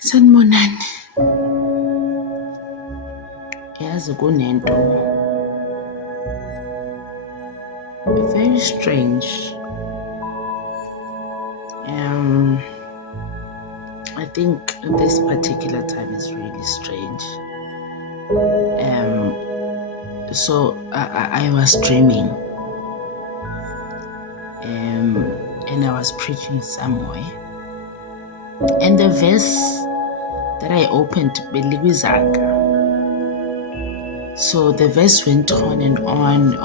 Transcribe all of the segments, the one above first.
Sanibonani. Yazi kunento very strange. I think this particular time is really strange. So I was dreaming, and I was preaching somewhere, and the verse that I opened, Beligwizaka. So the verse went on and on. It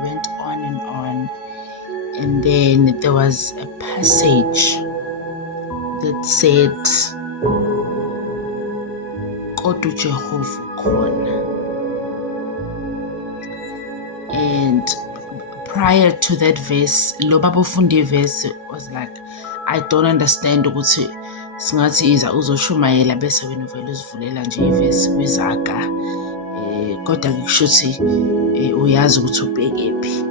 went on and on. And then there was a passage that said, Ujehova Ukhona. And prior to that verse, lo babufundi verse was like, I don't understand ukuthi singathi iza uzoshumayela bese wena uvela uzivulela nje ivesi kwizaga kodwa kusho ukuthi uyazi ukuthi ubhekephi.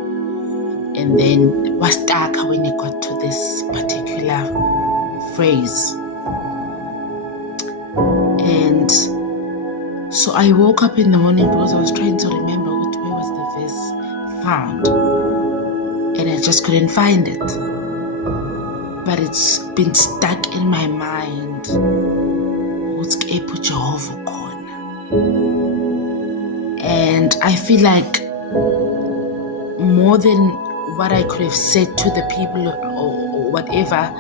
And then was-stuck when he got to this particular phrase. And so I woke up in the morning because I was trying to remember where was the verse found, and I just couldn't find it. But it's been stuck in my mind. Ujehova Ukhona. And I feel like more than what I could have said to the people or whatever,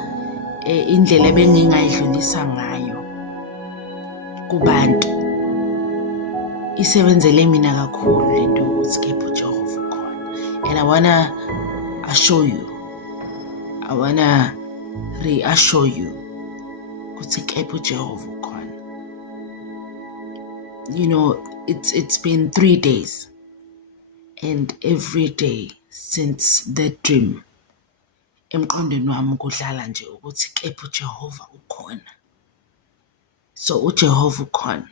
indlela ebengingayidlulisa ngayo kubantu isebenzele mina kakhulu lento ukuthi kepha uJehova ukhona. And I wanna assure you, I wanna reassure you ukuthi kepha uJehova ukhona. You know, it's been 3 days, and every day since that dream emqondweni wami kudlala nje ukuthi kepha uJehova ukhona. So uJehova ukhona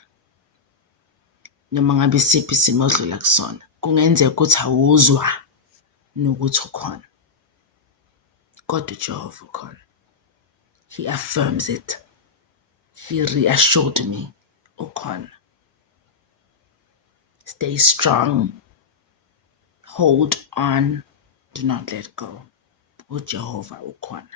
noma ngabe isiphi isimo odlula kusona, kungenzeka ukuthi awuzwa nokuthi ukhona, kodwa uJehova ukhona. He affirms it. He reassured me ukhona. Stay strong. Hold on. Do not let go. Ujehova ukhona.